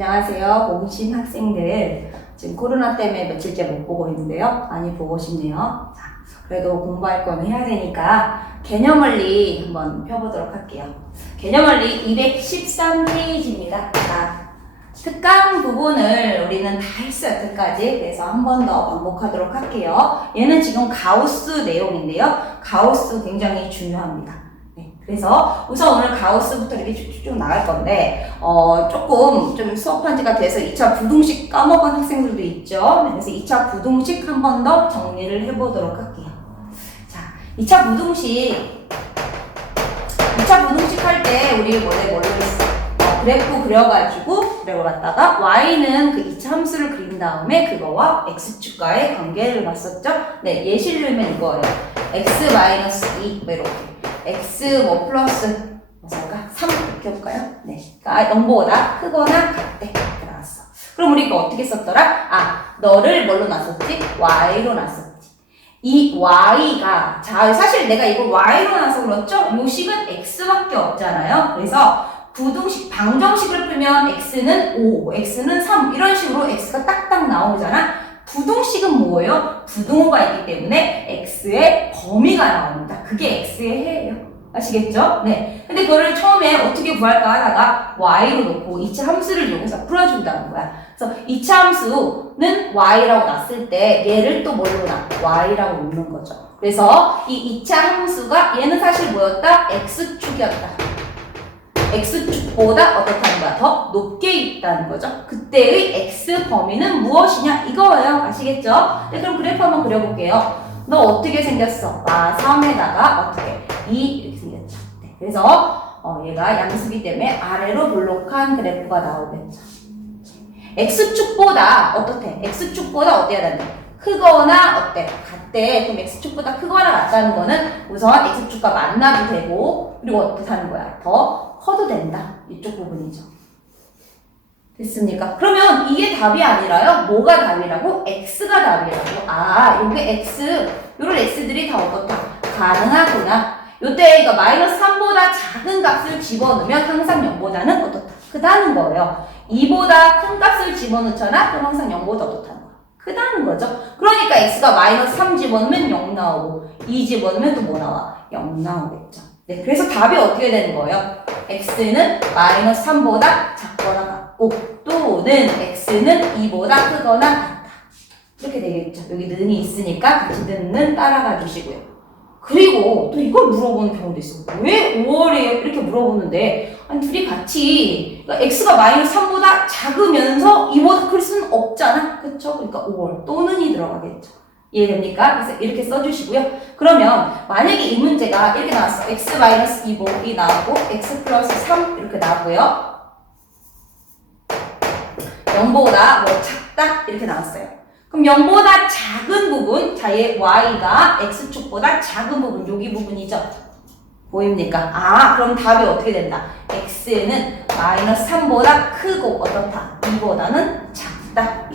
안녕하세요. 고기신 학생들. 지금 코로나 때문에 며칠째 못 보고 있는데요. 많이 보고 싶네요. 자, 그래도 공부할 거는 해야 되니까 개념원리 한번 펴보도록 할게요. 개념원리 213페이지입니다. 자, 특강 부분을 우리는 다 했어요, 여태까지. 그래서 한 번 더 반복하도록 할게요. 얘는 지금 가우스 내용인데요. 가우스 굉장히 중요합니다. 네, 그래서 우선 오늘 가우스부터 이렇게 쭉쭉 나갈 건데, 어, 조금 좀 수업한 지가 돼서 2차 부등식 까먹은 학생들도 있죠. 네, 그래서 2차 부등식 한 번 더 정리를 해보도록 할게요. 자, 2차 부등식. 2차 부등식 할 때 우리 원래 뭘로 했어? 어, 그래프 그려가지고 그래프 갖다가 y는 그 2차 함수를 그린 다음에 그거와 x축과의 관계를 봤었죠? 네, 예시를면 이거예요. x 마이너스 2, 뭐 이렇게. X 뭐 플러스 뭐랄까? 3 이렇게 볼까요? 네. 그러니까 0보다 크거나 같대. 이렇게 나왔어. 그럼 우리 이거 어떻게 썼더라? 아, 너를 뭘로 놨었지? y로 놨었지. 이 y가 자 사실 내가 이걸 y로 놔서 그렇죠? 요 식은 x밖에 없잖아요. 그래서 부등식 방정식을 풀면 x는 5, x는 3 이런 식으로 x가 딱딱 나오잖아. 부등식은 뭐예요? 부등호가 있기 때문에 x의 범위가 나옵니다. 그게 x의 해예요. 아시겠죠? 네. 근데 그거를 처음에 어떻게 구할까 하다가 y로 놓고 2차 함수를 이용해서 풀어준다는 거야. 그래서 2차 함수는 y라고 놨을 때 얘를 또 뭘로 놔? y라고 놓는 거죠. 그래서 이 2차 함수가 얘는 사실 뭐였다? x축이었다. X축보다 어떻다는 거야? 더 높게 있다는 거죠. 그때의 x 범위는 무엇이냐? 이거예요. 아시겠죠? 네, 그럼 그래프 한번 그려볼게요. 너 어떻게 생겼어? 아, 3에다가 어떻게? 2 이렇게 생겼죠. 네, 그래서 어, 얘가 양수기 때문에 아래로 볼록한 그래프가 나오겠죠. x축보다 어떻대? x축보다 어때야 되는데? 크거나 어때? 같대. 그럼 x축보다 크거나 같다는 거는 우선 x축과 만나도 되고 그리고 어떻다는 거야? 더 커도 된다. 이쪽 부분이죠. 됐습니까? 그러면 이게 답이 아니라요. 뭐가 답이라고? x가 답이라고. 아, 요게 x, 요런 x들이 다 어떻다? 가능하구나. 요때 이거 마이너스 3보다 작은 값을 집어넣으면 항상 0보다는 어떻다? 크다는 거예요. 2보다 큰 값을 집어넣잖아? 그럼 항상 0보다 어떻다는 거야? 크다는 거죠. 그러니까 x가 마이너스 3 집어넣으면 0 나오고 2 집어넣으면 또 뭐 나와? 0 나오겠죠. 네, 그래서 답이 어떻게 되는 거예요? x는 마이너스 3보다 작거나 같고 또는 x는 2보다 크거나 같다. 이렇게 되겠죠. 여기 는이 있으니까 같이 는는 따라가 주시고요. 그리고 또 이걸 물어보는 경우도 있어. 왜 5월에 이렇게 물어보는데 아니 둘이 같이 그러니까 x가 마이너스 3보다 작으면서 2보다 클 수는 없잖아. 그렇죠? 그러니까 5월 또는이 들어가겠죠. 이해됩니까? 그래서 이렇게 써주시고요. 그러면 만약에 이 문제가 이렇게 나왔어. x 마이너스 2이 나오고 x 플러스 3 이렇게 나오고요. 0보다 뭐 작다 이렇게 나왔어요. 그럼 0보다 작은 부분, 자, 얘 y가 x축보다 작은 부분, 여기 부분이죠. 보입니까? 아, 그럼 답이 어떻게 된다? x는 마이너스 3보다 크고 어떻다? 2보다는 작다.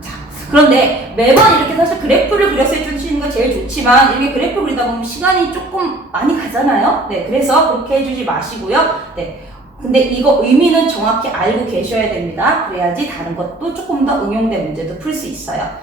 자, 그런데 매번 이렇게 사실 그래프를 그려서 해주시는 거 제일 좋지만 이렇게 그래프 그리다 보면 시간이 조금 많이 가잖아요. 네, 그래서 그렇게 해주지 마시고요. 네. 근데 이거 의미는 정확히 알고 계셔야 됩니다. 그래야지 다른 것도 조금 더 응용된 문제도 풀 수 있어요.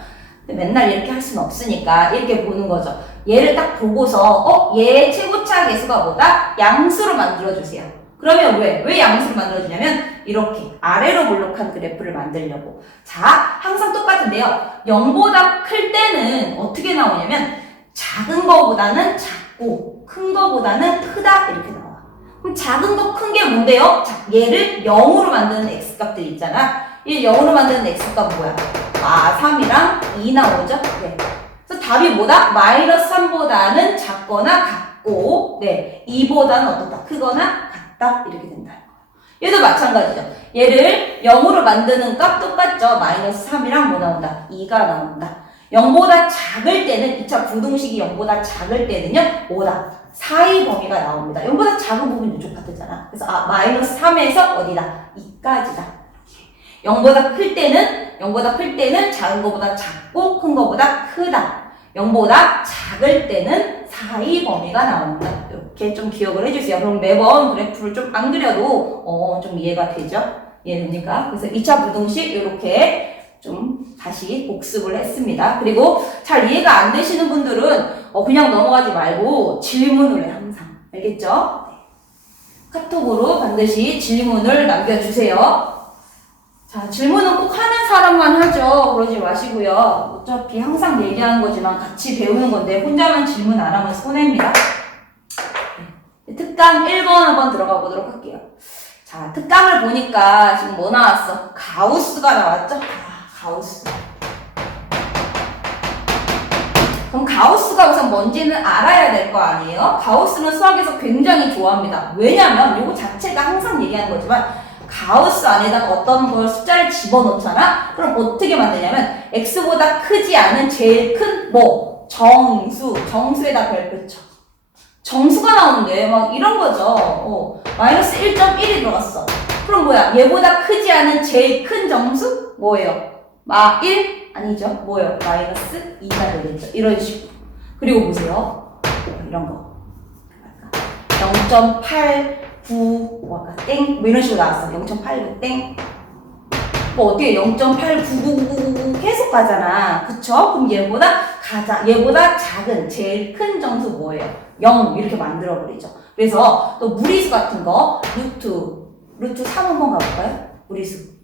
맨날 이렇게 할 수는 없으니까 이렇게 보는 거죠. 얘를 딱 보고서 어? 얘의 최고차 계수가 뭐다? 양수로 만들어주세요. 그러면 왜? 왜 양수로 만들어주냐면 이렇게 아래로 볼록한 그래프를 만들려고. 자, 항상 똑같은데요. 0보다 클 때는 어떻게 나오냐면 작은 거보다는 작고 큰 거보다는 크다 이렇게 나와요. 그럼 작은 거 큰 게 뭔데요? 자, 얘를 0으로 만드는 x값들 있잖아. 얘 0으로 만드는 x값 뭐야? 아, 3이랑 2 나오죠? 네. 그래서 답이 뭐다? 마이너스 3보다는 작거나 같고, 네. 2보다는 어떻다? 크거나 같다. 이렇게 된다. 얘도 마찬가지죠. 얘를 0으로 만드는 값 똑같죠? 마이너스 3이랑 뭐 나온다? 2가 나온다. 0보다 작을 때는 2차 부등식이 0보다 작을 때는요, 뭐다? 사이 범위가 나옵니다. 0보다 작은 부분이 이쪽 같았잖아. 그래서 아 마이너스 3에서 어디다? 2까지다. 0보다 클 때는 0보다 클 때는 작은 것보다 작고 큰 것보다 크다. 0보다 작을 때는 사이 범위가 나온다. 이렇게 좀 기억을 해주세요. 그럼 매번 그래프를 좀 안 그려도 어, 좀 이해가 되죠? 이해됩니까? 그래서 2차 부등식 이렇게 좀 다시 복습을 했습니다. 그리고 잘 이해가 안 되시는 분들은 어, 그냥 넘어가지 말고 질문을 해 항상 알겠죠? 네. 카톡으로 반드시 질문을 남겨주세요. 자 질문은 꼭 하는 사람만 하죠. 그러지 마시고요. 어차피 항상 얘기하는 거지만 같이 배우는 건데 혼자만 질문 안 하면 손해입니다. 네. 특강 1번 한번 들어가 보도록 할게요. 자, 특강을 보니까 지금 뭐 나왔어? 가우스가 나왔죠? 아, 가우스. 그럼 가우스가 우선 뭔지는 알아야 될 거 아니에요? 가우스는 수학에서 굉장히 좋아합니다. 왜냐면 이거 자체가 항상 얘기하는 거지만 가우스 안에다가 어떤 걸 숫자를 집어넣잖아? 그럼 어떻게 만드냐면 x보다 크지 않은 제일 큰 뭐? 정수. 정수에다 별표 쳐. 정수가 나오는데 막 이런 거죠. 어, 마이너스 1.1이 들어갔어. 그럼 뭐야? 얘보다 크지 않은 제일 큰 정수? 뭐예요? 마 1? 아니죠. 뭐예요? 마이너스 2가 되겠죠. 이런 식으로. 그리고 보세요. 이런 거. 0.89, 뭐 아까 땡? 뭐 이런 식으로 나왔어. 0.89 땡. 뭐 어떻게 0.89999 계속 가잖아. 그쵸? 그럼 얘보다 가자, 얘보다 작은, 제일 큰 정수 뭐예요? 0 이렇게 만들어 버리죠. 그래서 또 무리수 같은 거 루트 루트 3 한번 가볼까요? 무리수.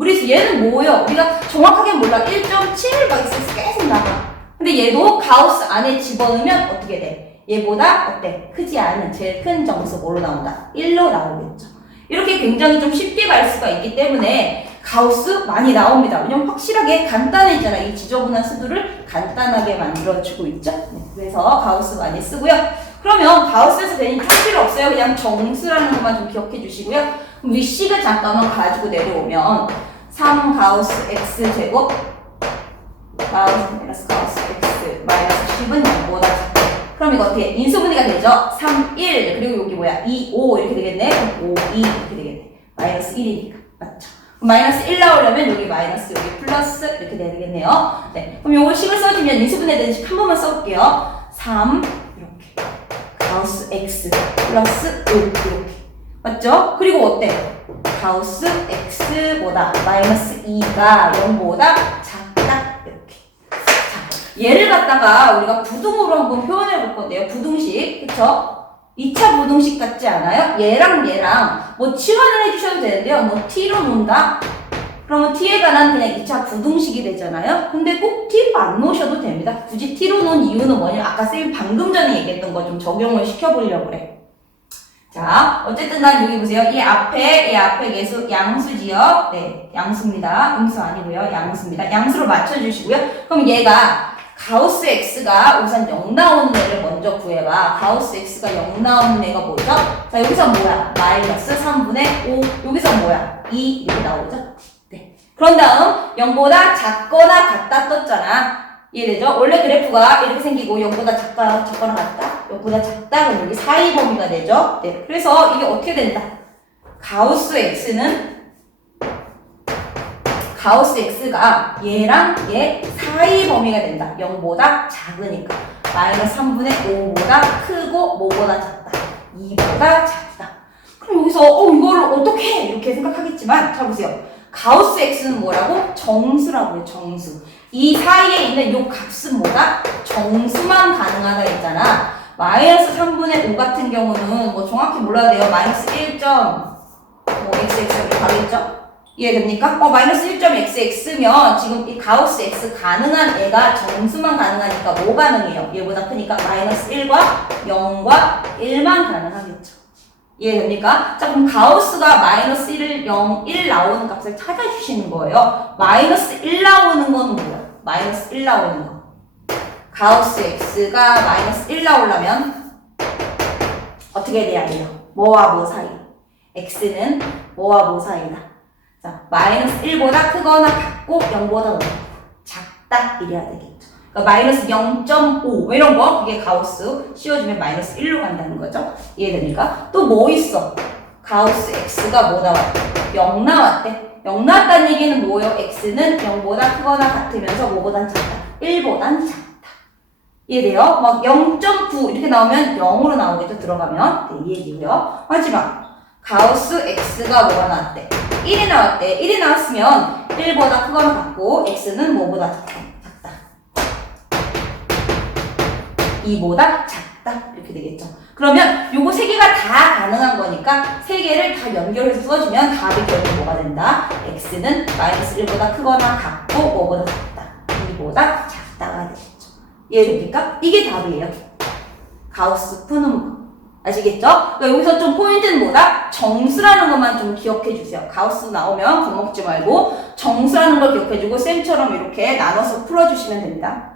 무리수 얘는 뭐예요? 우리가 정확하게 몰라. 1.7막 있어서 계속 나가. 근데 얘도 가우스 안에 집어넣으면 어떻게 돼? 얘보다 어때? 크지 않은 제일 큰 정수 뭐로 나온다? 1로 나오겠죠. 이렇게 굉장히 좀 쉽게 갈 수가 있기 때문에 가우스 많이 나옵니다. 왜냐면 확실하게 간단해지잖아. 이 지저분한 수들을 간단하게 만들어주고 있죠. 네, 그래서 가우스 많이 쓰고요. 그러면 가우스에서 괜히 할 필요 없어요. 그냥 정수라는 것만 좀 기억해 주시고요. 그럼 위식을 잠깐만 가지고 내려오면 3 가우스 x 제곱 가우스 마이너스 가우스 x 마이너스 10은 0보다 작다. 그럼 이거 어떻게 인수분해가 되죠? 3, 1 그리고 여기 뭐야? 2, 5 이렇게 되겠네. 그럼 5, 2 이렇게 되겠네. 마이너스 1이니까 맞죠? 그럼 마이너스 1 나오려면 여기 마이너스 여기 플러스 이렇게 되겠네요. 네. 그럼 요걸 식을 써주면 인수분해 되는 식 한 번만 써볼게요. 3 이렇게 가우스 x 플러스 5 이렇게 맞죠? 그리고 어때? 가우스 x보다 마이너스 2가 0보다 작다 이렇게 자, 얘를 갖다가 우리가 부등으로 한번 표현해 볼 건데요 부등식 그쵸? 2차 부등식 같지 않아요? 얘랑 얘랑 뭐 치환을 해주셔도 되는데요 뭐 t로 논다? 그러면 t에 관한 그냥 2차 부등식이 되잖아요 근데 꼭 t로 안 놓으셔도 됩니다 굳이 t로 놓은 이유는 뭐냐면 아까 쌤이 방금 전에 얘기했던 거 좀 적용을 시켜보려고 그래 자, 어쨌든 난 여기 보세요. 이 앞에, 이 앞에 계수 양수지요. 네, 양수입니다. 음수 아니고요. 양수입니다. 양수로 맞춰주시고요. 그럼 얘가 가우스 x가 우선 0 나오는 애를 먼저 구해봐. 가우스 x가 0 나오는 애가 뭐죠? 자, 여기서 뭐야? 마이너스 3분의 5. 여기서 뭐야? 2 이렇게 나오죠? 네. 그런 다음 0보다 작거나 같다 떴잖아. 이해되죠? 원래 그래프가 이렇게 생기고 0보다 작다, 작거나 같다, 0보다 작다, 그럼 여기 사이 범위가 되죠? 네. 그래서 이게 어떻게 된다? 가우스 x는 가우스 x가 얘랑 얘 사이 범위가 된다. 0보다 작으니까. 마이너스 3분의 5보다 크고 뭐보다 작다. 2보다 작다. 그럼 여기서 어 이거를 어떻게 해? 이렇게 생각하겠지만 자 보세요. 가우스 x는 뭐라고? 정수라고 해요. 정수. 이 사이에 있는 요 값은 뭐다? 정수만 가능하다 했잖아. 마이너스 3분의 5 같은 경우는 뭐 정확히 몰라야 돼요. 마이너스 1. 뭐 xx로 가겠죠? 이해됩니까? 어, 마이너스 1.xx면 지금 이 가우스 x 가능한 애가 정수만 가능하니까 뭐 가능해요? 얘보다 크니까 마이너스 1과 0과 1만 가능하겠죠. 이해됩니까? 자, 그럼 가우스가 마이너스 1, 0, 1 나오는 값을 찾아주시는 거예요. 마이너스 1 나오는 건 뭐야? 마이너스 1 나오는 거. 가우스 x가 마이너스 1 나오려면 어떻게 돼야 돼요? 뭐와 뭐 사이? x는 뭐와 뭐 사이다? 자, 마이너스 1보다 크거나 같고 0보다 작다 이래야 되겠죠. 그러니까 마이너스 0.5 이런 거 그게 가우스 씌워주면 마이너스 1로 간다는 거죠. 이해됩니까? 또 뭐 있어? 가우스 x가 뭐 나왔대? 0 나왔대. 0 나왔다는 얘기는 뭐예요? x는 0보다 크거나 같으면서 뭐보단 작다? 1보단 작다. 이해돼요? 막 0.9 이렇게 나오면 0으로 나오겠죠? 들어가면. 네, 이 얘기고요. 마지막 가우스 x가 뭐가 나왔대? 1이 나왔대. 1이 나왔으면 1보다 크거나 같고 x는 뭐보다 작다. 작다. 2보다 작다. 이렇게 되겠죠. 그러면 요거 세 개가 다 가능한 거니까 세 개를 다 연결해서 써주면 답이 결국 뭐가 된다? x는 마이너스 1보다 크거나 같고 뭐보다 작다. 2보다 작다가 되겠죠. 이해됩니까? 이게 답이에요. 가우스 푸는 거. 아시겠죠? 그러니까 여기서 좀 포인트는 뭐다? 정수라는 것만 좀 기억해 주세요. 가우스 나오면 겁먹지 말고 정수라는 걸 기억해 주고 쌤처럼 이렇게 나눠서 풀어주시면 됩니다.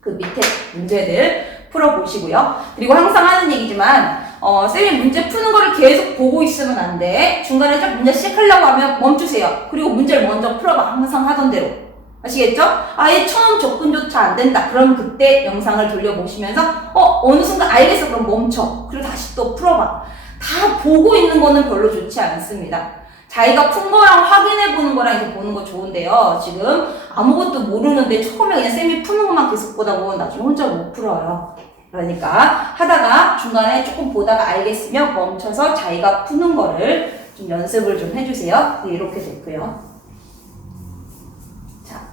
그 밑에 문제들 풀어보시고요. 그리고 항상 하는 얘기지만 어, 쌤이 문제 푸는 거를 계속 보고 있으면 안 돼. 중간에 딱 문제 시작하려고 하면 멈추세요. 그리고 문제를 먼저 풀어봐. 항상 하던 대로. 아시겠죠? 아예 처음 접근조차 안 된다. 그럼 그때 영상을 돌려보시면서 어 어느 순간 알겠어 그럼 멈춰. 그리고 다시 또 풀어봐. 다 보고 있는 거는 별로 좋지 않습니다. 자기가 푼 거랑 확인해 보는 거랑 이렇게 보는 거 좋은데요. 지금 아무것도 모르는데 처음에 그냥 쌤이 푸는 것만 계속 보다 보면 나중에 혼자 못 풀어요. 그러니까 하다가 중간에 조금 보다가 알겠으면 멈춰서 자기가 푸는 거를 좀 연습을 좀 해주세요. 네, 이렇게 됐고요.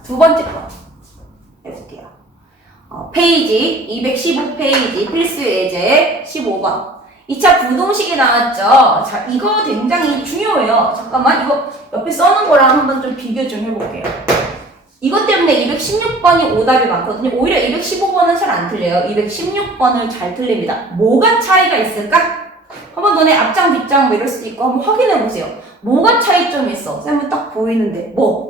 자, 두 번째 거 해볼게요. 어, 페이지 215페이지 필수 예제 15번. 2차 부동식이 나왔죠? 자, 이거 굉장히 중요해요. 잠깐만, 이거 옆에 써놓은 거랑 한번 좀 비교 좀 해볼게요. 이것 때문에 216번이 오답이 많거든요. 오히려 215번은 잘 안 틀려요. 216번을 잘 틀립니다. 뭐가 차이가 있을까? 한번 너네 앞장, 뒷장 뭐 이럴 수도 있고 한번 확인해 보세요. 뭐가 차이점이 있어? 쌤은 딱 보이는데, 뭐?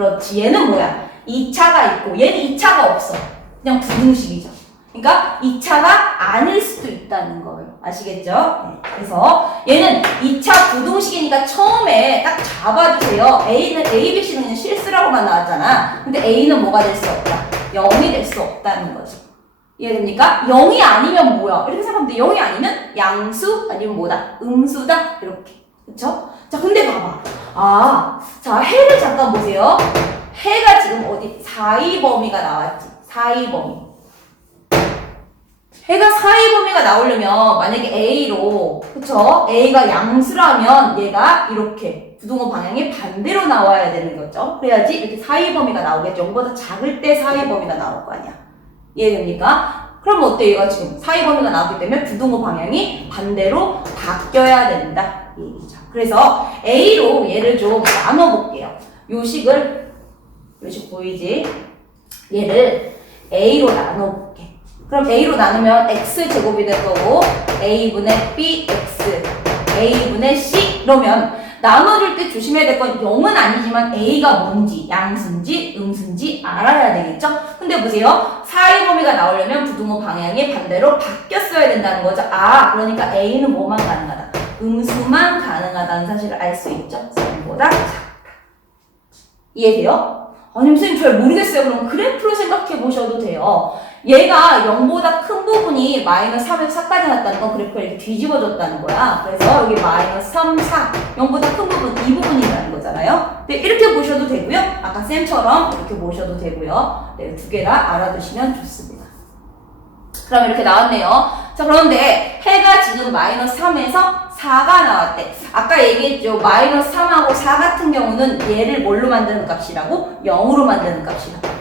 그렇지. 얘는 뭐야? 2차가 있고, 얘는 2차가 없어. 그냥 부등식이죠. 그러니까 2차가 아닐 수도 있다는 거예요. 아시겠죠? 네. 그래서 얘는 2차 부등식이니까 처음에 딱 잡아주세요. A는 A, B, C는 그냥 실수라고만 나왔잖아. 근데 A는 뭐가 될 수 없다? 0이 될 수 없다는 거죠. 이해됩니까? 0이 아니면 뭐야? 이렇게 생각하면 돼. 0이 아니면 양수 아니면 뭐다? 음수다? 이렇게. 그쵸? 자, 근데 봐봐. 아, 자, 해를 잠깐 보세요. 해가 지금 어디? 4위 범위가 나왔지. 4위 범위. 해가 4위 범위가 나오려면 만약에 A로 그쵸? A가 양수라면 얘가 이렇게 부동호 방향이 반대로 나와야 되는 거죠. 그래야지 이렇게 4위 범위가 나오겠죠. 0보다 작을 때 4위 범위가 나올 거 아니야. 이해됩니까? 그럼 어때? 얘가 지금 4위 범위가 나오기 때문에 부동호 방향이 반대로 바뀌어야 된다. 그래서 A로 얘를 좀 나눠볼게요. 요식을 요식 보이지? 얘를 A로 나눠볼게. 그럼 A로 나누면 X 제곱이 될 거고 A분의 BX, A분의 C 이러면 나눠줄 때 조심해야 될 건 0은 아니지만 A가 뭔지 양수인지 음수인지 알아야 되겠죠? 근데 보세요. 4의 범위가 나오려면 부등호 방향이 반대로 바뀌었어야 된다는 거죠. 아 그러니까 A는 뭐만 가능하다? 음수만 가능하다는 사실을 알 수 있죠. 3보다 작다. 이해돼요? 아니 선생님 잘 모르겠어요. 그럼 그래프로 생각해 보셔도 돼요. 얘가 0보다 큰 부분이 마이너스 3에서 4까지 났다는 건 그래프가 이렇게 뒤집어졌다는 거야. 그래서 여기 마이너스 3, 4, 0보다 큰 부분 이 부분이라는 거잖아요. 네, 이렇게 보셔도 되고요. 아까 쌤처럼 이렇게 보셔도 되고요. 네, 두 개 다 알아두시면 좋습니다. 그럼 이렇게 나왔네요. 자, 그런데 해가 지금 마이너스 3에서 4가 나왔대. 아까 얘기했죠. 마이너스 3하고 4 같은 경우는 얘를 뭘로 만드는 값이라고? 0으로 만드는 값이라고.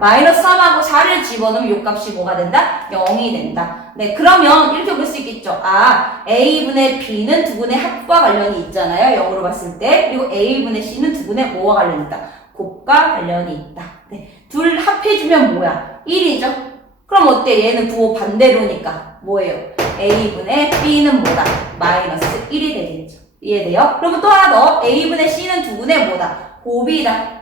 마이너스 3하고 4를 집어넣으면 요 값이 뭐가 된다? 0이 된다. 네, 그러면 이렇게 볼 수 있겠죠. 아, A분의 B는 두 분의 합과 관련이 있잖아요. 0으로 봤을 때. 그리고 A분의 C는 두 분의 뭐와 관련이 있다? 곱과 관련이 있다. 네, 둘 합해주면 뭐야? 1이죠. 그럼 어때? 얘는 부호 반대로니까 뭐예요? A분의 B는 뭐다? 마이너스 1이 되겠죠. 이해돼요? 그러면 또 하나 더. A분의 C는 두 분의 뭐다? 곱이다.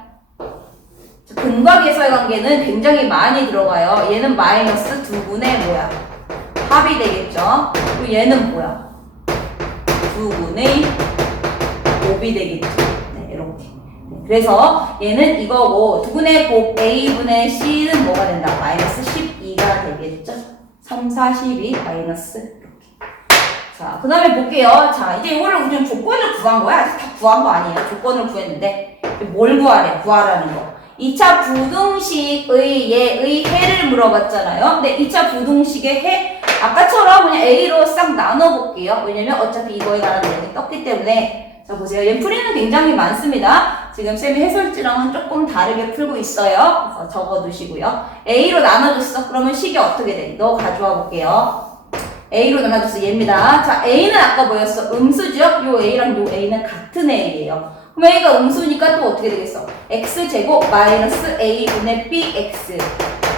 근과 계수의 관계는 굉장히 많이 들어가요. 얘는 마이너스 두 분의 뭐야? 합이 되겠죠. 그리고 얘는 뭐야? 두 분의 곱이 되겠죠. 네, 이렇게. 네, 그래서 얘는 이거고 두 분의 곱 A분의 C는 뭐가 된다? 마이너스 12가 되겠죠. 3, 4, 12 마이너스. 자, 그 다음에 볼게요. 자, 이제 이거를 그냥 조건을 구한 거야. 아직 다 구한 거 아니에요. 조건을 구했는데 뭘 구하래? 구하라는 거. 2차 부등식의 얘의 해를 물어봤잖아요. 근데 2차 부등식의 해 아까처럼 그냥 A로 싹 나눠볼게요. 왜냐면 어차피 이거에 관한 내용이 떴기 때문에 자 보세요. 얘 풀이는 굉장히 많습니다. 지금 쌤이 해설지랑은 조금 다르게 풀고 있어요. 그래서 적어두시고요. A로 나눠줬어. 그러면 식이 어떻게 돼? 너 가져와 볼게요. A로 나눠줬어. 얘입니다. 자, A는 아까 뭐였어? 음수죠? 요 A랑 요 A는 같은 A예요. 그럼 A가 음수니까 또 어떻게 되겠어? X제곱 마이너스 A분의 BX.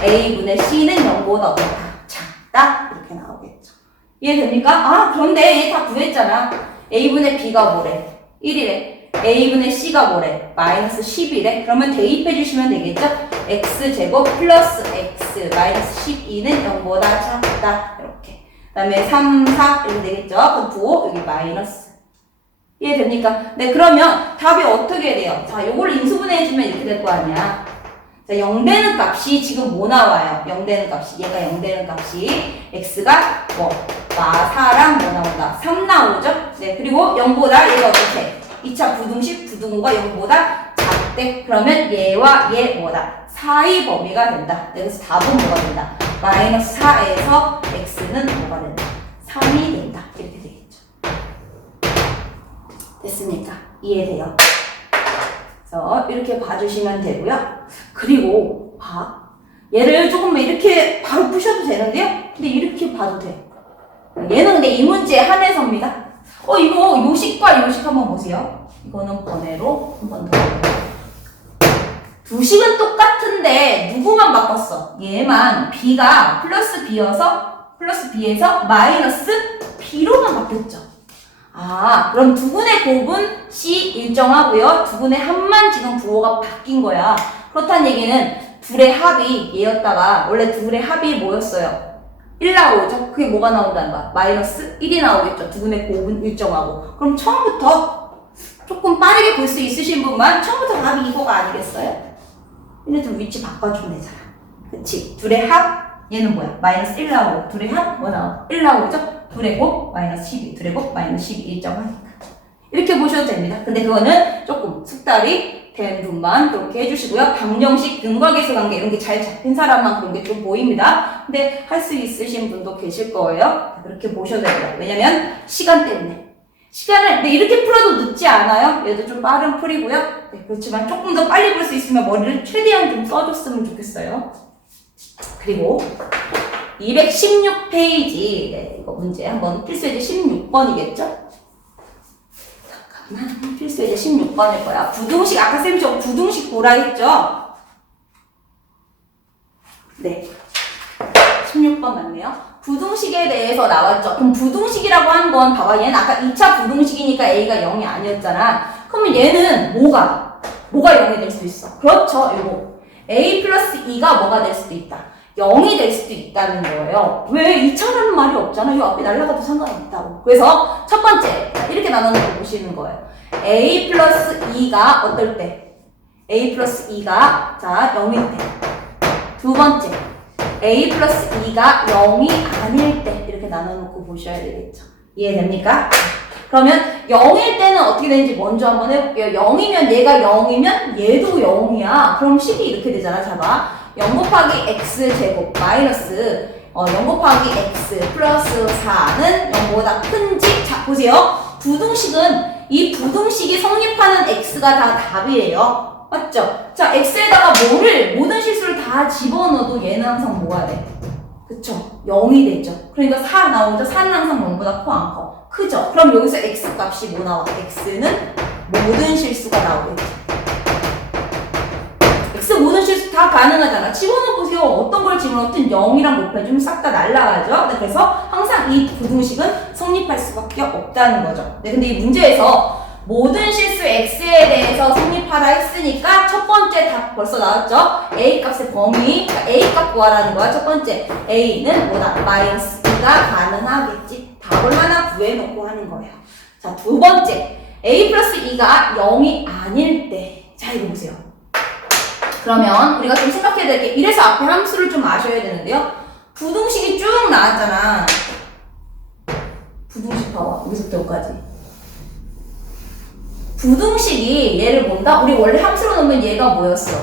A분의 C는 0보다 어떻다? 작다? 이렇게 나오겠죠. 이해됩니까? 아, 그런데 얘 다 구했잖아. A분의 B가 뭐래? 1이래. A분의 C가 뭐래? 마이너스 10이래. 그러면 대입해 주시면 되겠죠? X제곱 플러스 X 마이너스 12는 0보다 작다. 이렇게. 그 다음에 3, 4 이렇게 되겠죠? 그럼 9, 여기 마이너스. 이해됩니까? 네, 그러면 답이 어떻게 돼요? 자, 요걸 인수분해해주면 이렇게 될 거 아니야. 자, 0 되는 값이 지금 뭐 나와요? 0 되는 값이. 얘가 0 되는 값이 x가 뭐, 마, 4랑 뭐 나온다? 3 나오죠? 네, 그리고 0보다 얘가 어떻게? 2차 부등식 부등호가 0보다 작대. 그러면 얘와 얘 뭐다? 사이 범위가 된다. 네, 그래서 답은 뭐가 된다? 마이너스 4에서 x는 뭐가 된다? 3이 된다. 이렇게 되겠죠. 됐습니까? 이해돼요? 그래서 이렇게 봐주시면 되고요. 그리고 봐. 얘를 조금 이렇게 바로 푸셔도 되는데요. 근데 이렇게 봐도 돼. 얘는 근데 이 문제에 한해서입니다. 어 이거 요식과 요식 한번 보세요. 이거는 번외로 한 번 더. 두 식은 똑같은데 누구만 바꿨어? 얘만 b가 플러스 b여서 플러스 b에서 마이너스 b로만 바뀌었죠. 아, 그럼 두 분의 곱은 C 일정하고요. 두 분의 합만 지금 부호가 바뀐 거야. 그렇다는 얘기는 둘의 합이 얘였다가 원래 둘의 합이 뭐였어요? 1 나오죠? 그게 뭐가 나온다는 거야? 마이너스 1이 나오겠죠. 두 분의 곱은 일정하고. 그럼 처음부터 조금 빠르게 볼 수 있으신 분만 처음부터 답이 이거가 아니겠어요? 얘네 좀 위치 바꿔주면 되잖아. 그치? 둘의 합, 얘는 뭐야? 마이너스 1 나오고, 둘의 합, 뭐 나오고? 1 나오죠? 둘의 곱, 마이너스 12, 둘의 곱, 마이너스 12 일정하니까. 이렇게 보셔도 됩니다. 근데 그거는 조금 숙달이 된 분만 그렇게 해주시고요. 방정식, 근거계수 관계 이런 게 잘 잡힌 사람만 그런 게 좀 보입니다. 근데 할 수 있으신 분도 계실 거예요. 그렇게 보셔도 됩니다. 왜냐면 시간 때문에. 시간을 근데 이렇게 풀어도 늦지 않아요. 얘도 좀 빠른 풀이고요. 네, 그렇지만 조금 더 빨리 볼수 있으면 머리를 최대한 좀 써줬으면 좋겠어요. 그리고 216페이지 네, 이거 문제 한번 필수예제 16번이겠죠? 잠깐만 필수예제 16번일 거야. 부등식 아까 쌤이 저 부등식 보라 했죠? 네. 16번 맞네요. 부등식에 대해서 나왔죠. 그럼 부등식이라고 하는 건 봐봐. 얘는 아까 2차 부등식이니까 A가 0이 아니었잖아. 그러면 얘는 뭐가? 뭐가 0이 될 수도 있어. 그렇죠. 이거. A 플러스 2가 뭐가 될 수도 있다. 0이 될 수도 있다는 거예요. 왜 2차라는 말이 없잖아. 이 앞에 날라가도 상관없다고. 그래서 첫 번째, 이렇게 나눠놓고 보시는 거예요. A 플러스 2가 어떨 때? A 플러스 2가, 자, 0일 때. 두 번째, A 플러스 2가 0이 아닐 때. 이렇게 나눠놓고 보셔야 되겠죠. 이해됩니까? 그러면 0일 때는 어떻게 되는지 먼저 한번 해볼게요. 0이면 얘가 0이면 얘도 0이야. 그럼 식이 이렇게 되잖아. 잡아. 0 곱하기 x 제곱 마이너스 어, 0 곱하기 x 플러스 4는 0보다 큰지 자 보세요. 부등식은 이 부등식이 성립하는 x가 다 답이에요. 맞죠? 자 x에다가 뭐를 모든 실수를 다 집어넣어도 얘는 항상 뭐가 돼? 그쵸? 0이 되죠. 그러니까 4 나오죠? 4는 항상 0보다 커 안 커? 크죠? 그럼 여기서 x 값이 뭐 나와? x는 모든 실수가 나오겠죠. 다 가능하잖아. 집어넣어 보세요. 어떤 걸 집어넣든 0이랑 곱해주면 싹 다 날라가죠. 네, 그래서 항상 이 부등식은 성립할 수밖에 없다는 거죠. 네, 근데 이 문제에서 모든 실수 x에 대해서 성립하라 했으니까 첫 번째 답 벌써 나왔죠? a 값의 범위, 그러니까 a 값 구하라는 거야. 첫 번째 a는 뭐다? 마이너스 2가 가능하겠지. 답을 하나 구해놓고 하는 거예요. 자, 두 번째 a 플러스 2가 0이 아닐 때. 자, 이거 보세요. 그러면 우리가 좀 생각해야 될 게 이래서 앞에 함수를 좀 아셔야 되는데요. 부등식이 쭉 나왔잖아. 부등식 봐봐. 여기서부터 여기까지. 부등식이 얘를 본다? 우리 원래 함수로 넣으면 얘가 뭐였어?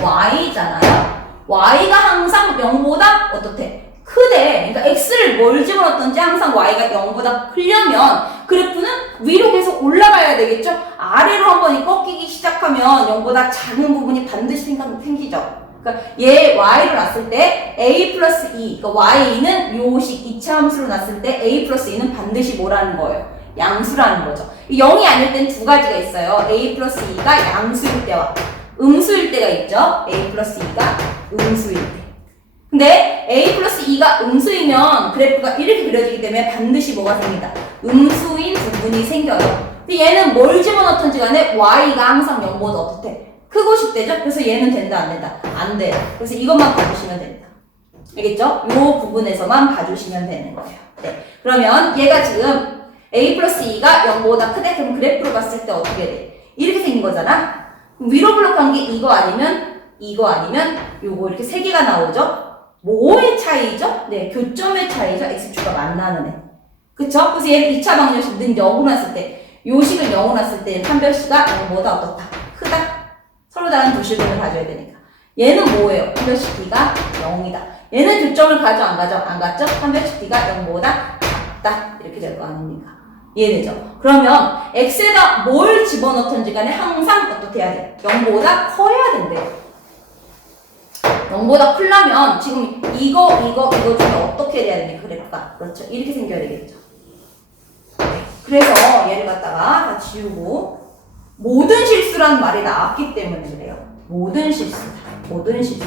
y잖아요. y가 항상 0보다 어떻대? 크대. 그러니까 x를 뭘 집어넣든지 항상 y가 0보다 크려면 그래프는 위로 계속 올라가야 되겠죠? 아래로 한번 이 꺾이기 시작하면 0보다 작은 부분이 반드시 생각- 생기죠. 그러니까 얘 y를 놨을 때 a 플러스 2, 그러니까 y는 요식 이차 함수로 놨을 때 a 플러스 2는 반드시 뭐라는 거예요? 양수라는 거죠. 이 0이 아닐 땐 두 가지가 있어요. a 플러스 2가 양수일 때와 음수일 때가 있죠. a 플러스 2가 음수일 때. 근데 a 플러스 2가 음수이면 그래프가 이렇게 그려지기 때문에 반드시 뭐가? 음수인 부 분이 생겨요. 근데 얘는 뭘 집어넣던지 간에 y가 항상 0보다 어떻대? 크고 싶대죠? 그래서 얘는 된다 안 된다? 안 돼요. 그래서 이것만 봐주시면 됩니다. 알겠죠? 요 부분에서만 봐주시면 되는 거예요. 네. 그러면 얘가 지금 a 플러스 2가 0보다 크대? 그럼 그래프로 봤을 때 어떻게 돼? 이렇게 생긴 거잖아? 위로 블록한 게 이거 아니면 이거 아니면 요거 이렇게 세 개가 나오죠? 뭐의 차이죠? 네, 교점의 차이죠. x축과 만나는 애. 그쵸? 그래서 얘를 2차 방정식 는 0으로 놨을 때, 요식을 0으로 놨을 때 판별식가 0보다 어떻다? 크다? 서로 다른 두 식을 가져야 되니까. 얘는 뭐예요? 판별식 d가 0이다. 얘는 교점을 가져 안 가져? 안 갔죠? 판별식 d가 0보다 작다. 이렇게 될 거 아닙니까? 이해되죠? 그러면 x에다 뭘 집어넣던지 간에 항상 어떻게 해야 돼? 0보다 커야 된대요. 0보다 크려면 지금 이거, 이거, 이거 중에 어떻게 돼야 됩니까? 그래프가. 그렇죠. 이렇게 생겨야 되겠죠. 그래서 얘를 갖다가 다 지우고 모든 실수라는 말이 나왔기 때문에 그래요. 모든 실수다. 모든 실수.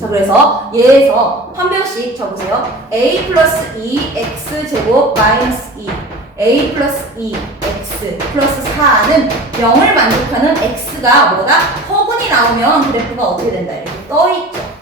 자, 그래서 얘에서 판별식 적으세요. a 플러스 2x 제곱 마이너스 2 a 플러스 2 x 플러스 4는 0을 만족하는 x가 뭐다? 허근이 나오면 그래프가 어떻게 된다? 이렇게 떠있죠.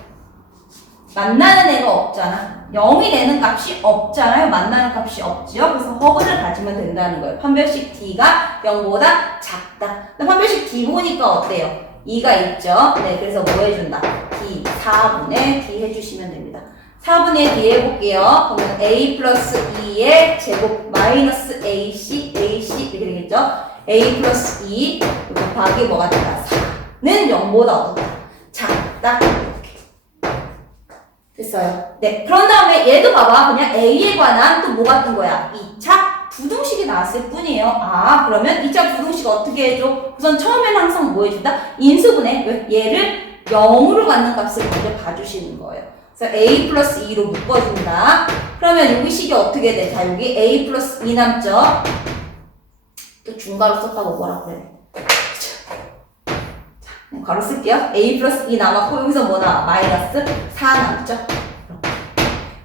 만나는 애가 없잖아. 0이 되는 값이 없잖아요. 만나는 값이 없지요. 그래서 허근을 가지면 된다는 거예요. 판별식 d가 0보다 작다. 근데 판별식 d 보니까 어때요? 2가 있죠. 네, 그래서 뭐 해준다? d 4분의 d 해주시면 됩니다. 4분의 d 해볼게요. 그러면 a 플러스 2의 제곱 마이너스 ac, ac 이렇게 되겠죠? a 플러스 2 곱하기 뭐가 된다? 4는 0보다 어떻다? 작다. 됐어요. 네. 그런 다음에 얘도 봐봐. 그냥 A에 관한 또 뭐 같은 거야? 2차 부등식이 나왔을 뿐이에요. 아, 그러면 2차 부등식 어떻게 해줘? 우선 처음에는 항상 뭐 해준다? 인수분해. 왜? 얘를 0으로 갖는 값을 먼저 봐주시는 거예요. 그래서 A 플러스 2로 묶어준다. 그러면 여기 식이 어떻게 돼? 자, 여기 A 플러스 2 남죠? 또 중괄호 썼다고 뭐라 그래? 네, 가로 쓸게요. a 플러스 2 남았고 여기서 뭐 나와? 마이너스 4 남죠?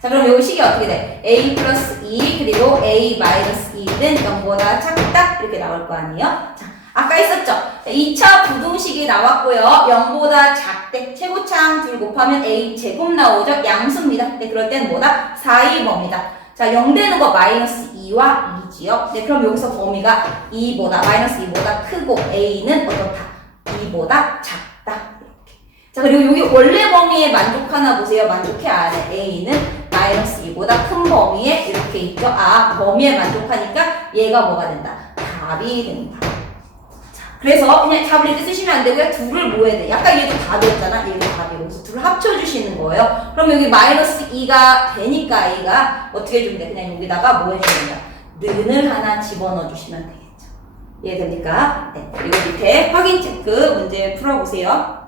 자 그럼 여기 식이 어떻게 돼? a 플러스 2 그리고 a 마이너스 2는 0보다 작다 이렇게 나올 거 아니에요? 자 아까 있었죠? 2차 부등식이 나왔고요. 0보다 작대 최고창 둘 곱하면 a 제곱 나오죠? 양수입니다. 네 그럴 때는 뭐다? 4이 범위다. 자 0 되는 거 마이너스 2와 2지요. 네 그럼 여기서 범위가 2보다 마이너스 2보다 크고 a는 어떻다? 2보다 작다. 이렇게. 자, 그리고 여기 원래 범위에 만족하나 보세요. 만족해 안 해. A는 마이너스 2보다 큰 범위에 이렇게 있죠. 아, 범위에 만족하니까 얘가 뭐가 된다? 답이 된다. 자, 그래서 그냥 답을 이렇게 쓰시면 안 되고요. 둘을 뭐 해야 돼? 약간 얘도 답이었잖아. 얘도 답이고. 그래서 둘을 합쳐주시는 거예요. 그럼 여기 마이너스 2가 되니까 A가 어떻게 해주면 돼? 그냥 여기다가 뭐 해주면 된다? 는을 하나 집어넣어 주시면 되겠죠. 이해됩니까? 네. 그리고 밑에 확인 체크 문제 풀어보세요.